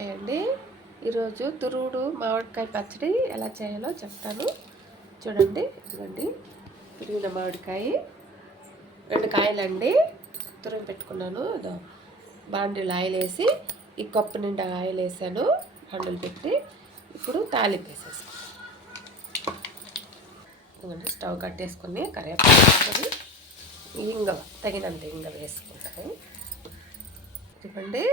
అండి ఈరోజు తురుముడు మామిడికాయ పచ్చడి ఎలా చేయాలో చెప్తాను చూడండి. ఇదిగోండి తురిమిన మామిడికాయ 2 కాయలండి తురిమి పెట్టుకున్నాను. బాండీలో ఆయిల్ వేసి ఈ కప్పు నిండా ఆయిల్ వేసాను. బాండీలు పెట్టి ఇప్పుడు తాలింపు వేసేసుకున్నాను. ఇదిగోండి స్టవ్ కట్టేసుకొని కరివేపాకు వేసుకొని ఇంగవ తగినంత ఇంగ వేసుకుంటాను. ఇదిగోండి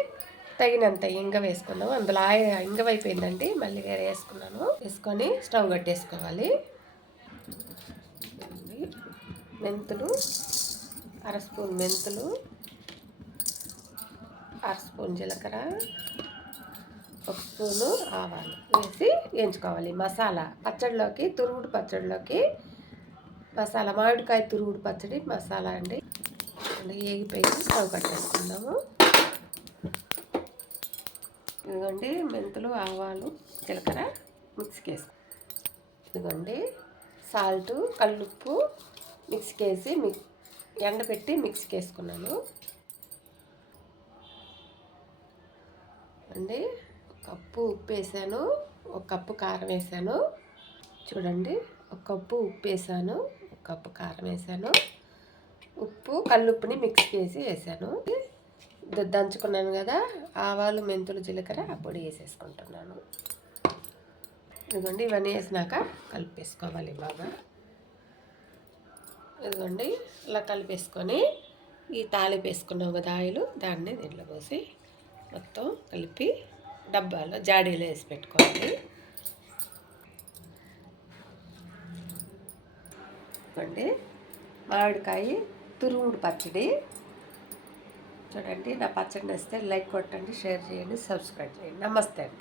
తగినంత ఇంగ వేసుకున్నాము. అందులో ఇంగవ అయిపోయిందండి, మళ్ళీ వేరే వేసుకున్నాను. వేసుకొని స్టవ్ కట్టేసుకోవాలి. మెంతులు 1/2 స్పూన్ మెంతులు, 1/2 స్పూన్ జీలకర్ర, 1 స్పూను ఆవాలు వేసి వేయించుకోవాలి. మసాలా పచ్చడిలోకి, తురుగుడు పచ్చడిలోకి మసాలా, మామిడికాయ తురుగుడు పచ్చడి మసాలా అండి. ఏగిపోయి స్టవ్ కట్టేసుకుందాము. ఇదిగోండి మెంతులు, ఆవాలు, జీలకర్ర మిక్సీకి వేసుకో. ఇదిగోండి సాల్టు, కల్లుప్పు మిక్సీకి వేసి ఎండబెట్టి మిక్సీకి వేసుకున్నాను అండి. కప్పు ఉప్పు వేసాను, 1 కప్పు కారం వేసాను. చూడండి 1 కప్పు ఉప్పు వేసాను, 1 కప్పు కారం వేసాను. ఉప్పు కల్లుప్పుని మిక్సీకి వేసాను. దంచుకున్నాను కదా, ఆవాలు, మెంతులు, జీలకర్ర ఆ పొడి వేసేసుకుంటున్నాను. ఇదిగోండి ఇవన్నీ వేసినాక కలిపేసుకోవాలి బాగా. ఇదిగోండి ఇలా కలిపేసుకొని ఈ తాలింపు వేసుకున్నాం కదా ఆయిల్, దాన్ని దీంట్లో పోసి మొత్తం కలిపి డబ్బాలో జాడీలో వేసి పెట్టుకోవాలి. ఇదిగోండి మామిడికాయ తురుముడు పచ్చడి. చూడండి నా పచ్చడి నచ్చితే లైక్ కొట్టండి, షేర్ చేయండి, సబ్స్క్రైబ్ చేయండి. నమస్తే అండి.